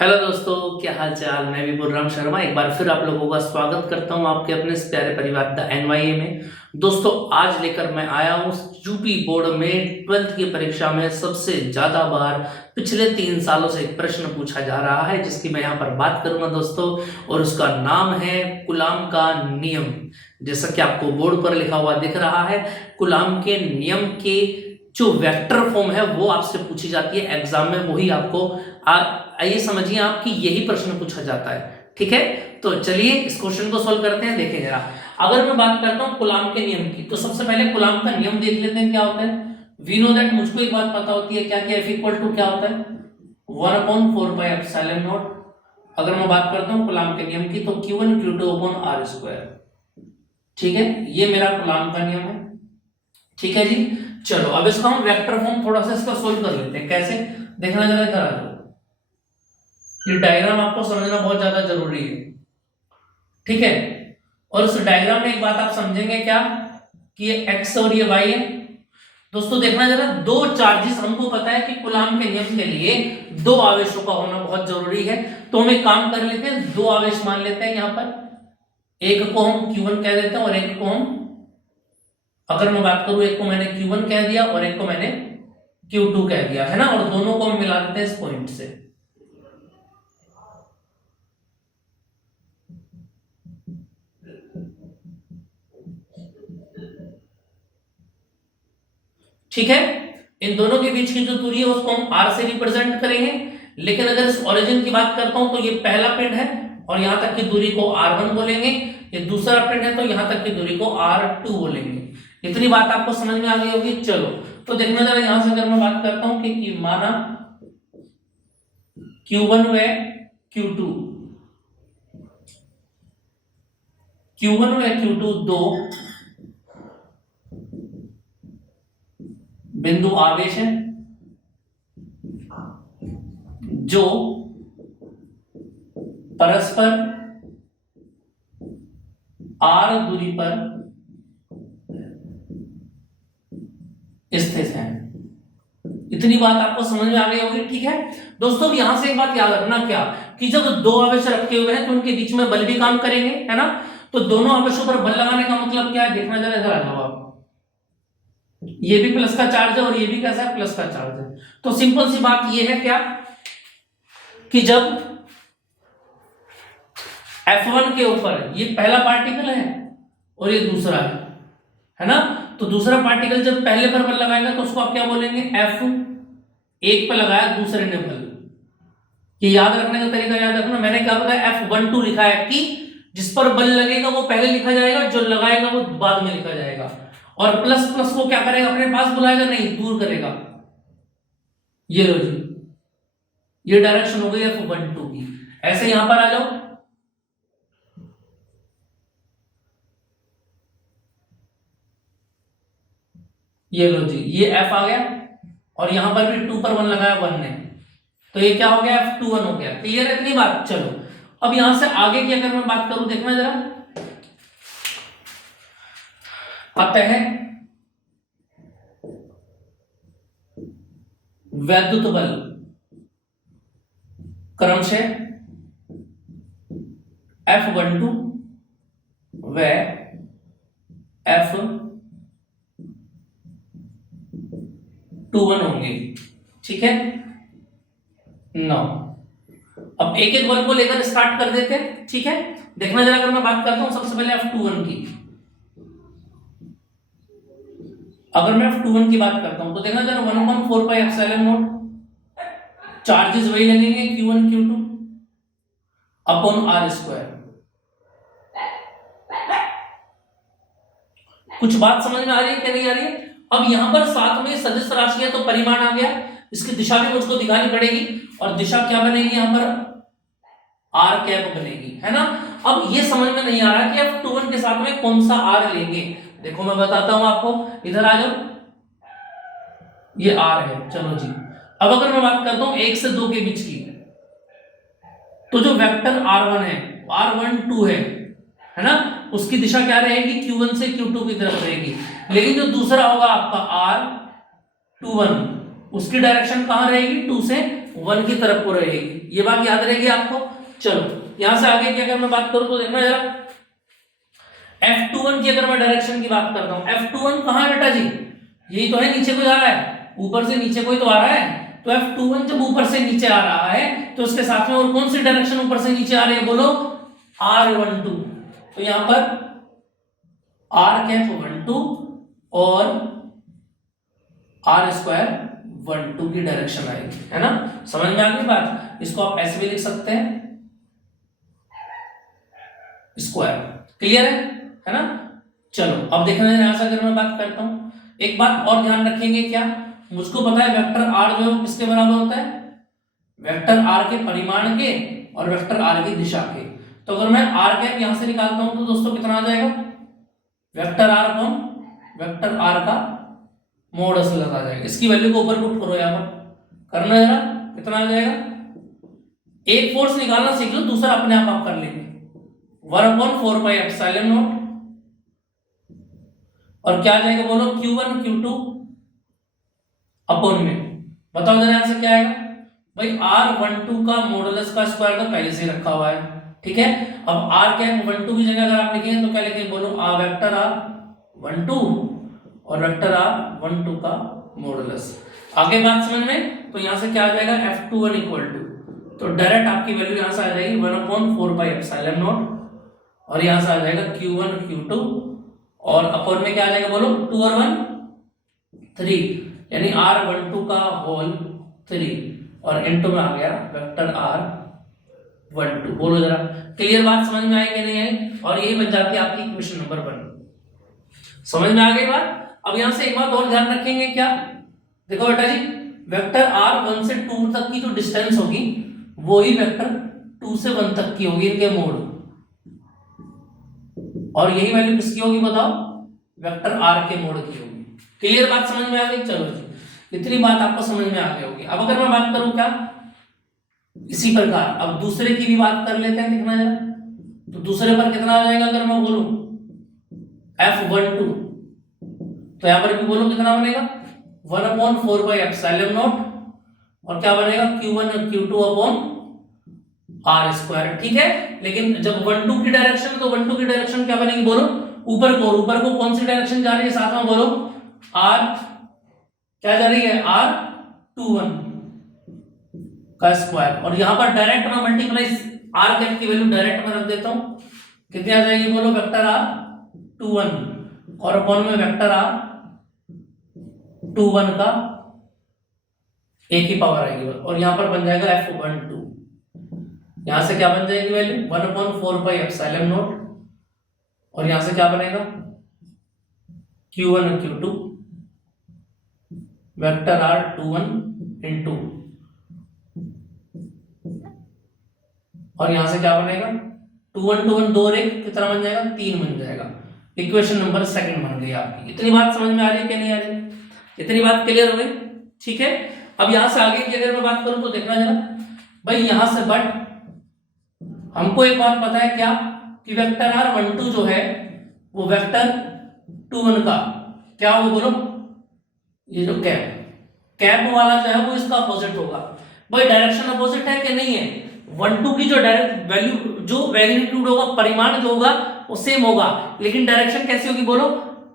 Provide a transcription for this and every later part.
Hello दोस्तों, क्या हाल चाल। मैं भी बोल शर्मा एक बार फिर आप लोगों का स्वागत करता हूं आपके अपने इस प्यारे परिवार द एनवाईए में। दोस्तों, आज लेकर मैं आया हूं यूपी बोर्ड में 12th की परीक्षा में सबसे ज्यादा बार पिछले 3 सालों से एक प्रश्न पूछा जा रहा है, जिसकी मैं यहाँ पर बात करूंगा दोस्तों। और उसका नाम है कुलाम का नियम। जैसा कि आपको बोर्ड पर लिखा हुआ दिख रहा है, कुलाम के नियम के जो वेक्टर फॉर्म है वो आपसे पूछी जाती है एग्जाम में। वही आपको आइए समझिए आप कि यही प्रश्न पूछा जाता है। ठीक है, तो चलिए इस क्वेश्चन को सॉल्व करते हैं। देखिए जरा, अगर मैं बात करता हूं कुलाम के नियम की, तो सबसे पहले कुलाम का नियम देख लेते हैं क्या होता है। वी नो दैट, मुझको एक बात पता होती है क्या कि F इक्वल टू क्या होता है 1/4πε0। अगर मैं बात करता हूं कुलाम के नियम की, तो Q1 Q2/r²। ठीक है, ये मेरा कुलाम का नियम है। ठीक है जी, चलो अब इसका हम वेक्टर फॉर्म थोड़ा सा इसका सोल्व कर लेते हैं। कैसे, देखना जरा इधर आ जाओ। ये डायग्राम आपको समझना बहुत ज्यादा जरूरी है। ठीक है, और उस डायग्राम में एक बात आप समझेंगे क्या कि ये x और ये y है। दोस्तों देखना जरा, दो चार्जेस, हमको पता है कि कुलाम के नियम के लिए दो आवेशों का होना बहुत जरूरी है। तो हम एक काम कर लेते हैं, दो आवेश मान लेते हैं यहां पर। एक को हम Q1 कह देते हैं और एक को हम, अगर मैं बात करूं, एक को मैंने Q1 कह दिया और एक को मैंने Q2 कह दिया, है ना। और दोनों को हम मिला देते हैं इस पॉइंट से। ठीक है, इन दोनों के बीच की जो दूरी है उसको हम r से रिप्रेजेंट करेंगे। लेकिन अगर इस ओरिजिन की बात करता हूं तो ये पहला पिंड है और यहां तक की दूरी को r1 बोलेंगे। ये दूसरा पिंड है तो यहां तक की दूरी को r2 बोलेंगे। इतनी बात आपको समझ में आ गई होगी। चलो तो देखना जरा, यहां से अगर मैं बात करता हूं कि माना Q1 व Q2, Q1 व Q2 दो बिंदु आवेश है जो परस्पर r दूरी पर स्थित है। इतनी बात आपको समझ में आ गई होगी। ठीक है दोस्तों, यहां से एक बात याद रखना क्या कि जब दो आवेश रखे हुए हैं तो उनके बीच में बल भी काम करेंगे, है ना। तो दोनों आवेशों पर बल लगाने का मतलब क्या है, देखना जरा इधर आ जाओ आप। ये भी प्लस का चार्ज है और ये भी कैसा है, प्लस का चार्ज है। तो सिंपल सी बात ये है क्या कि जब F1 के ऊपर ये पहला पार्टिकल है और ये दूसरा है ना। तो दूसरा पार्टिकल जब पहले पर बल लगाएगा तो उसको आप क्या बोलेंगे, F1 पे लगाया, दूसरे ने बल। ये याद रखने का तरीका याद रखना, मैंने क्या बताया, F12 लिखा है कि जिस पर बल लगेगा वो पहले लिखा जाएगा, जो लगाएगा वो बाद में लिखा जाएगा। और प्लस प्लस को क्या करेगा, अपने पास बुलाएगा नहीं, दूर करेगा। ये लो जी, ये डायरेक्शन हो गई F12 की। ऐसे यहां पर आ जाओ, ये लो जी, ये F आ गया और यहां पर भी 2 पर 1 लगाया 1 ने, तो ये क्या हो गया, F21 हो गया। क्लियर है इतनी बात। चलो अब यहां से आगे की अगर मैं बात करूं, देखना जरा, अतः वैद्युत बल क्रमशः F12 व F21 होंगे। ठीक है, 9। अब एक एक बल को लेकर स्टार्ट कर देते हैं। ठीक है, देखना जरा, अगर मैं बात करता हूं सबसे पहले F21 की, अगर मैं F21 की बात करता हूं तो देखना जरा, 1/4πε0 चार्जेस वही लगेंगे Q1 Q2 अपॉन r²। कुछ बात समझ में आ रही है क्या, नहीं आ रही है। अब यहां पर साथ में सदिश राशि है तो परिमाण आ गया, इसकी दिशा भी मुझको दिखानी पड़ेगी और दिशा क्या बनेगी, यहां पर r कैप बनेगी, है ना। अब ये समझ में नहीं आ रहा कि F21 के साथ में कौन सा r लेंगे। देखो मैं बताता हूं आपको, इधर आ जाओ, ये r है। चलो जी, अब अगर मैं बात करता हूं 1 से 2 के बीच की, तो जो वेक्टर r1 है, r12 है ना, उसकी दिशा क्या रहेगी, Q1 से Q2 की तरफ रहेगी। लेकिन जो दूसरा होगा आपका R21, उसकी डायरेक्शन कहां रहेगी, 2 से 1 की तरफ को रहेगी, ये बात याद रहेगी आपको। चलो यहां से आगे की अगर मैं बात करूं तो देखना जरा, F21 की अगर मैं डायरेक्शन की बात करता हूं, F21 कहां है बेटा जी, यही तो है, नीचे को जा रहा है, ऊपर से नीचे कोई तो आ रहा है। तो F21 जब ऊपर से नीचे आ रहा है तो उसके साथ में और कौन सी डायरेक्शन ऊपर से नीचे आ रही है, बोलो R12। तो यहां पर R12 और R212 की डायरेक्शन आएगी, है ना। समझ में आ गई बात। इसको आप ऐसे भी लिख सकते हैं, स्क्वायर। क्लियर है ना। चलो अब देखना है, यहां से अगर मैं बात करता हूं, एक बात और ध्यान रखेंगे, क्या मुझको पता है वेक्टर r जो है किसके बराबर होता है, वेक्टर r के परिमाण के और वेक्टर r की दिशा के। तो अगर मैं r कैप यहां से निकालता हूं तो दोस्तों कितना आ जाएगा, vector r upon vector r का मॉडुलस लगा जाएगा। इसकी वैल्यू को ऊपर पुट करो, यहां पर करना जरा, कितना आ जाएगा, एक फोर्स निकालना सीख लो, दूसरा अपने आप कर लेंगे, 1/4πε0। और क्या आ जाएगा बोलो, Q1 Q2 अपॉन में, बताओ जरा यहां से क्या आएगा भाई, R12 का मॉडुलस का स्क्वायर तो पहले से रखा हुआ है, ठीक है। अब R कैप 12 की जगह अगर आप लिखेंगे तो क्या लिखेंगे, बोलो वेक्टर R12 और वेक्टर R12 का मॉडुलस। आगे बात समझ में, तो यहां से क्या आ जाएगा, F21 इक्वल टू, तो डायरेक्ट आपकी वैल्यू यहां से आ जाएगी 1/4πε0, और यहां से आ जाएगा Q1 Q2 और अपॉन में क्या आ जाएगा बोलो, 2 और 1 3, यानी R12 का होल 3 और इनटू में आ गया वेक्टर R12। बोलो जरा, क्लियर बात समझ में आई कि नहीं आई, और यही बन जाती है आपकी क्वेश्चन नंबर 1। समझ में आ गई बात। अब यहां से एक बात और ध्यान रखेंगे, क्या देखो बेटा जी, वेक्टर R1 से 2 तक की जो डिस्टेंस होगी वो ही वेक्टर 2 से 1 तक की होगी, इनके मोड, और यही वैल्यू किसकी होगी बताओ, वेक्टर r के मोड की होगी। क्लियर बात समझ में आ गई। चलो जी, इतनी बात आपको समझ में आ गई होगी। अब अगर मैं बात करूं क्या, इसी प्रकार अब दूसरे की भी बात कर लेते हैं, देखना जरा, तो दूसरे पर कितना आ जाएगा, अगर मैं बोलूं F12, तो यहां पर भी बोलो कितना बनेगा, 1/4πε0, और क्या बनेगा, Q1 Q2 अपॉन R²। ठीक है, लेकिन जब 1-2 की डायरेक्शन, तो 1-2 की डायरेक्शन क्या बनेगी बोलो, ऊपर को कौन सी डायरेक्शन जा रही है, साथ में बोलो R क्या जा रही है, R21 का स्क्वायर, और यहां पर डायरेक्ट मैं मल्टीप्लाई R कैप की वैल्यू डायरेक्ट में रख देता हूं, कितनी आ जाएगी बोलो, वेक्टर R21 और अपॉन में वेक्टर R21 का एक ही पावर आएगी, और यहां पर बन जाएगा F12। यहां से क्या बन जाएगी वैल्यू, 1/4πε0, और यहां से क्या बनेगा, Q1 Q2 vector R21 into, और यहां से क्या बनेगा, 2 1 2 1 2 और 1 कितना बन जाएगा, 3 बन जाएगा। इक्वेशन नंबर 2 बन गई आपकी। इतनी बात समझ में आ रही है कि नहीं आ रही, इतनी बात क्लियर हो गई। ठीक है, अब यहां से आगे की अगर मैं बात करूं तो देखना जरा भाई, यहां से बट हमको एक बात पता है क्या, कि वेक्टर R12 जो है वो वेक्टर 21 का क्या होगा बोलो, ये जो कैप वाला जो है वो इसका अपोजिट होगा। भाई डायरेक्शन अपोजिट है कि नहीं है, 1-2 की जो डायरेक्ट वैल्यू, जो मैग्नीट्यूड होगा, परिमाण जो होगा वो सेम होगा, लेकिन डायरेक्शन कैसी होगी बोलो,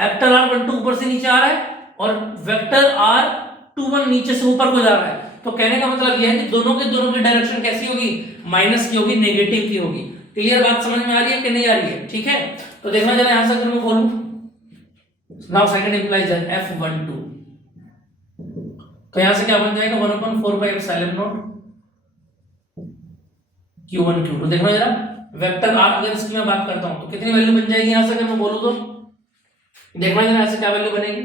वेक्टर R12 ऊपर से नीचे आ रहा है और वेक्टर R21 नीचे से ऊपर को जा रहा है। तो कहने का मतलब यह है कि दोनों की डायरेक्शन कैसी होगी, माइनस की होगी, नेगेटिव की होगी। क्लियर बात समझ में आ रही है कि नहीं आ रही है। ठीक है, तो देखना जरा यहां से अगर मैं बोलूं, now second implies that F12, तो यहां से क्या बन जाएगा, 1/4πε0 Q1 Q2। देखना जरा वेक्टर R, अगर इसकी मैं बात करता हूं तो कितनी वैल्यू बन जाएगी यहां से अगर मैं बोलूं तो, देखना जरा यहां से क्या वैल्यू बनेगी,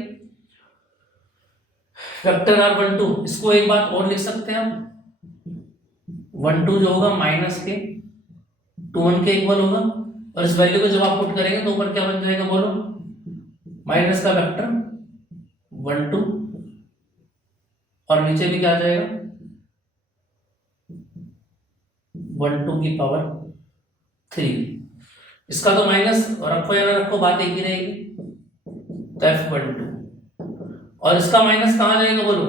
वेक्टर R12, इसको एक बात और लिख सकते हैं हम, 1-2 जो होगा माइनस के 2-1 के इक्वल होगा, और इस वैल्यू को जब आप पुट करेंगे तो ऊपर क्या बन जाएगा बोलो, माइनस का वेक्टर 1-2, और नीचे भी क्या आ जाएगा, 1-2 की पावर 3। इसका तो माइनस रखो या ना रखो बात एक ही रहेगी, तो F12, और इसका माइनस कहां जाएगा बोलो,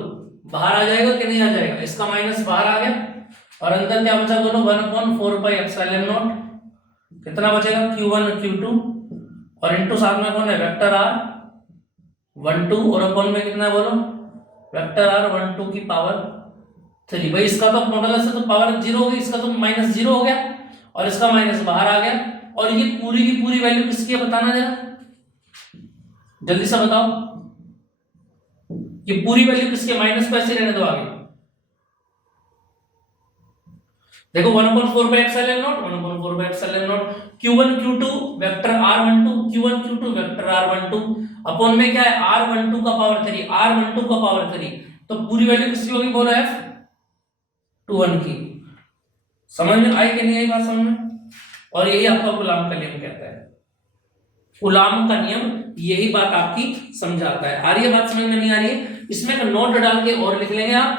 बाहर आ जाएगा कि नहीं आ जाएगा, इसका माइनस बाहर आ गया और अंदर क्या बचा दोनों 1/4 पाई एप्सिलॉन नॉट, कितना बचेगा Q1 Q2 और इनटू साथ में कौन है वेक्टर R12 और अपॉन में कितना है बोलो वेक्टर R12 की पावर 3। भाई इसका तो मॉडुलस है तो पावर 0 हो गई, इसका तो -0 हो गया और इसका माइनस बाहर आ गया। और ये पूरी की पूरी वैल्यू किसकी है बताना जरा, जल्दी से बताओ, ये पूरी वैल्यू किसके, माइनस को ऐसे रहने दो आगे, देखो 1/4 pi epsilon not 1/4 pi epsilon not Q1 Q2 vector R12 Q1 Q2 vector R12 upon में क्या है R12 का पावर 3 R12 का पावर 3, तो पूरी वैल्यू किसकी होगी बोलो F21 की। समझ में आई कि नहीं आई बात समझ में? और यही आपका कूलाम का नियम कहता है, कूलाम का नियम यही बात आपकी समझाता है। आ रही है बात समझ में, नहीं आ रही है? इसमें एक नोट डाल के और लिख लेंगे आप,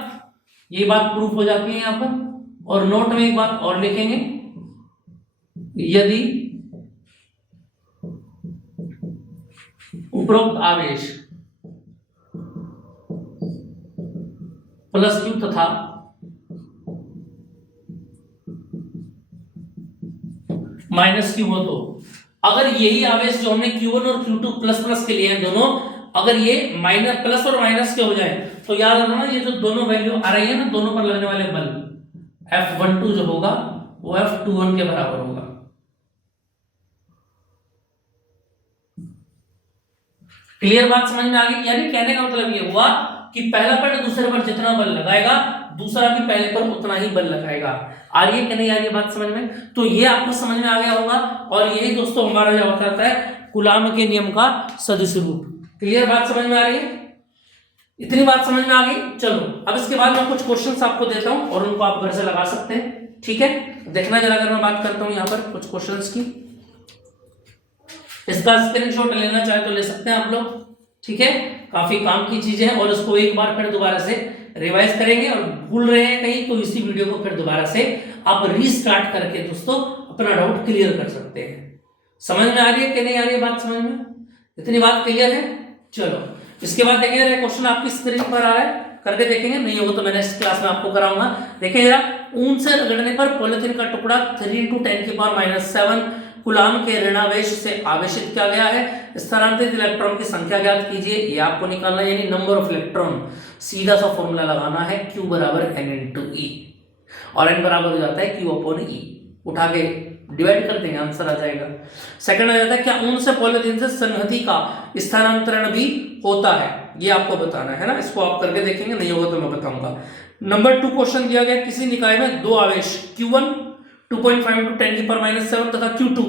ये बात प्रूफ हो जाती है यहाँ पर। और नोट में एक बात और लिखेंगे, यदि उपरोक्त आवेश प्लस Q तथा माइनस Q हो, तो अगर यही आवेश जो हमने Q1 और Q2 प्लस प्लस के लिए हैं दोनों, अगर ये माइनस प्लस और माइनस के हो जाए तो याद रखना ये जो दोनों वैल्यू आ रही है ना, दोनों पर लगने वाले बल F12 जो होगा वो F21 के बराबर होगा। क्लियर बात समझ में आ गई? यानी कहने का मतलब ये हुआ कि पहला पिंड दूसरे पर जितना बल लगाएगा दूसरा भी पहले पर उतना ही बल लगाएगा। आ रही है कि नहीं आ रही है बात समझ में? तो ये आपको समझ में आ गया होगा और यही दोस्तों हमारा जो बताता है कूलाम के नियम का सदिश रूप। क्लियर बात समझ में आ रही है? इतनी बात समझ में आ गई। चलो अब इसके बाद मैं कुछ क्वेश्चंस आपको देता हूं और उनको आप घर से लगा सकते हैं, ठीक है? देखना जरा, अगर मैं बात करता हूं यहाँ पर कुछ क्वेश्चंस की, इसका स्क्रीनशॉट लेना चाहे तो ले सकते हैं आप लोग, ठीक है? काफी काम की चीजें हैं और उसको एक बार फिर दोबारा से रिवाइज करेंगे और भूल रहे हैं कहीं तो इसी वीडियो को फिर दोबारा से आप रीस्टार्ट करके दोस्तों अपना डाउट क्लियर कर सकते हैं। समझ में आ रही है कि नहीं आ रही है बात समझ में? इतनी बात क्लियर है? चलो इसके बाद देखेंगे क्वेश्चन आपकी स्क्रीन पर आ रहा है, करके देखेंगे, नहीं होगा तो मैं नेक्स्ट क्लास में आपको कराऊंगा। देखिए जरा, ऊन से रगड़ने पर पॉलिथीन का टुकड़ा 3 × 10⁻⁷ कूलाम के ऋणावेश से आवेशित किया गया है। स्थानांतरित इलेक्ट्रॉन की संख्या ज्ञात कीजिए, ये आपको निकालना है, यानी नंबर ऑफ इलेक्ट्रॉन। सीधा सा फॉर्मूला लगाना है, Q = N × E और N बराबर हो जाता है Q/E, उठा के डिवाइड कर देंगे, आंसर आ जाएगा। सेकंड आ जाता है क्या ऊन से पॉलिथीन से संहति का स्थानांतरण भी होता है, ये आपको बताना है ना, इसको आप करके देखेंगे, नहीं होगा तो मैं बताऊंगा। नंबर 2 क्वेश्चन दिया गया, किसी निकाय में दो आवेश Q1 2.5 × 10⁻⁷ तथा Q2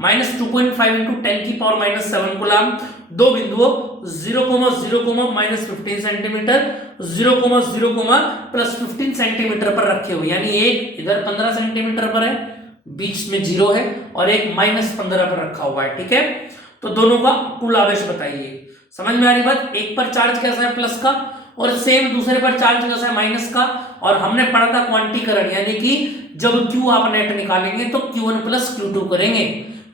-2.5 × 10⁻⁷ कूलाम दो बिंदुओं 0,0, -15 सेंटीमीटर 0,0, +15 सेंटीमीटर पर रखे हुए, यानी एक इधर 15 सेंटीमीटर पर है, बीच में 0 है और एक -15 पर रखा हुआ है, ठीक है? तो दोनों का कुल आवेश बताइए। समझ में आ रही बात? एक पर चार्ज कैसा है प्लस का और सेम दूसरे पर चार्ज कैसा है माइनस का। और हमने पढ़ा था क्वांटीकरण, यानी कि जब Q आप नेट निकालेंगे तो Q1 + Q2 करेंगे।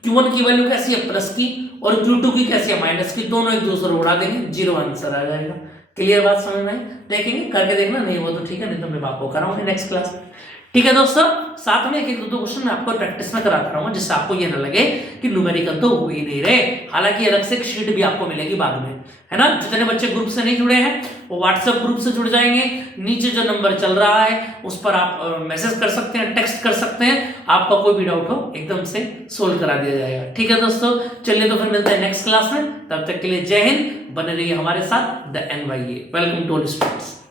Q1 की वैल्यू कैसी है प्लस की और Q2 की कैसी है माइनस की, दोनों एक दूसरे उड़ा देंगे, 0 आंसर आ जाएगा। क्लियर बात समझ में? देखेंगे करके देखना, नहीं हो तो ठीक है, नहीं तो मैं आपको कराऊंगा नेक्स्ट क्लास में, ठीक है दोस्तों? साथ में एक दो क्वेश्चन मैं आपको प्रैक्टिस में कराता रहूंगा, जिससे आपको ये ना लगे कि न्यूमेरिकल तो हो ही नहीं रहे। हालांकि अलग से एक शीट भी आपको मिलेगी बाद में, है ना? जितने बच्चे ग्रुप से नहीं जुड़े हैं वो व्हाट्सएप ग्रुप से जुड़ जाएंगे, नीचे जो नंबर चल रहा है उस पर आप मैसेज कर सकते हैं, टेक्स्ट कर सकते हैं, आपका कोई भी डाउट हो एकदम से सोल्व करा दिया जाएगा, ठीक है दोस्तों? चलिए तो फिर मिलते हैं नेक्स्ट क्लास में, तब तक के लिए जय हिंद, बने रहिए हमारे साथ the NYA। Welcome to all students.